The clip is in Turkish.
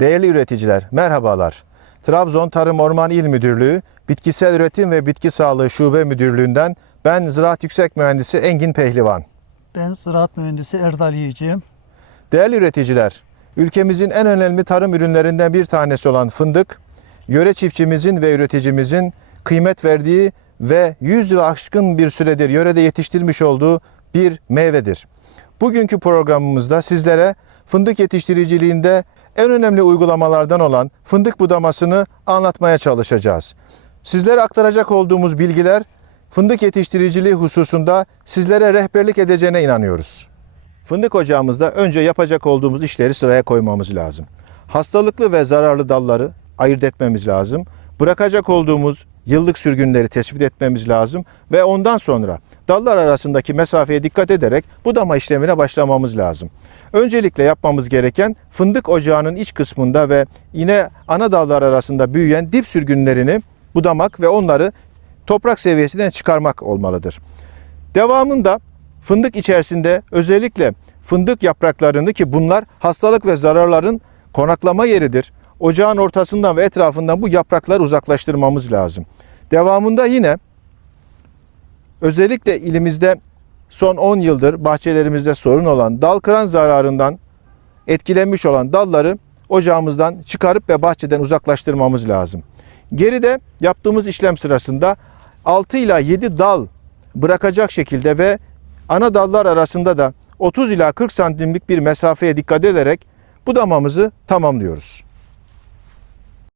Değerli üreticiler, merhabalar. Trabzon Tarım Orman İl Müdürlüğü, Bitkisel Üretim ve Bitki Sağlığı Şube Müdürlüğü'nden ben Ziraat Yüksek Mühendisi Engin Pehlivan. Ben ziraat mühendisi Erdal Yiyeceğim. Değerli üreticiler, ülkemizin en önemli tarım ürünlerinden bir tanesi olan fındık, yöre çiftçimizin ve üreticimizin kıymet verdiği ve 100 yıl aşkın bir süredir yörede yetiştirmiş olduğu bir meyvedir. Bugünkü programımızda sizlere fındık yetiştiriciliğinde en önemli uygulamalardan olan fındık budamasını anlatmaya çalışacağız. Sizlere aktaracak olduğumuz bilgiler fındık yetiştiriciliği hususunda sizlere rehberlik edeceğine inanıyoruz. Fındık ocağımızda önce yapacak olduğumuz işleri sıraya koymamız lazım. Hastalıklı ve zararlı dalları ayırt etmemiz lazım. Bırakacak olduğumuz yıllık sürgünleri tespit etmemiz lazım ve ondan sonra dallar arasındaki mesafeye dikkat ederek budama işlemine başlamamız lazım. Öncelikle yapmamız gereken fındık ocağının iç kısmında ve yine ana dallar arasında büyüyen dip sürgünlerini budamak ve onları toprak seviyesinden çıkarmak olmalıdır. Devamında fındık içerisinde özellikle fındık yapraklarını ki bunlar hastalık ve zararların konaklama yeridir. Ocağın ortasından ve etrafından bu yaprakları uzaklaştırmamız lazım. Devamında yine özellikle ilimizde son 10 yıldır bahçelerimizde sorun olan dal kıran zararından etkilenmiş olan dalları ocağımızdan çıkarıp ve bahçeden uzaklaştırmamız lazım. Geride yaptığımız işlem sırasında 6 ila 7 dal bırakacak şekilde ve ana dallar arasında da 30 ila 40 santimlik bir mesafeye dikkat ederek budamamızı tamamlıyoruz.